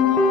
thank mm -hmm. you